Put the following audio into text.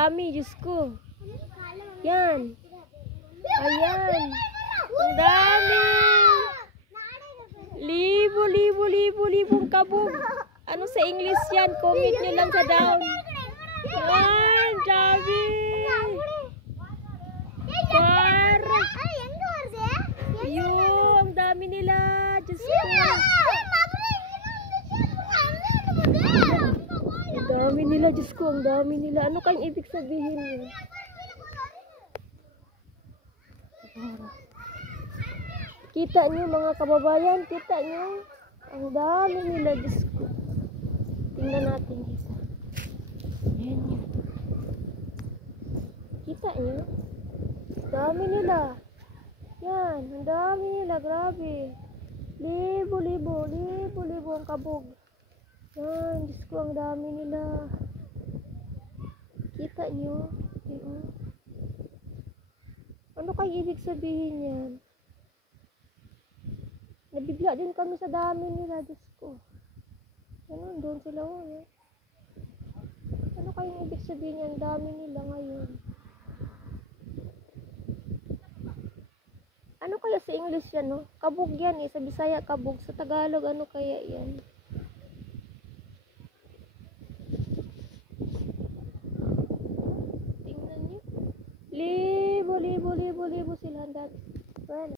Dami, Diyos ko. Yan. Ayan. Ang dami. Libong kabog. Ano sa English yan? Comment nyo lang sa down. Yan, dami. Para. Yung, ang dami nila. Diyos ko. Ang dami nila, Diyos ko. Ang dami nila. Ano kayong ibig sabihin yun? Kita nyo mga kababayan, kita nyo. Ang dami nila, Diyos ko. Tingnan natin isa. Ayan yan. Kita nyo? Dami nila. Yan, ang dami nila, grabe. Libo ang kabog. Yan, Diyos ko, ang dami nila. Kita nyo? Ayan. Ano kayo ibig sabihin yan? Nabigla din kami sa dami nila, Diyos ko. Ano, doon sila oh. Ano kayong ibig sabihin yan? Dami nila ngayon. Ano kaya sa English yan, no? Kabog yan eh. Sa Bisaya, kabog. Sa Tagalog, ano kaya yan?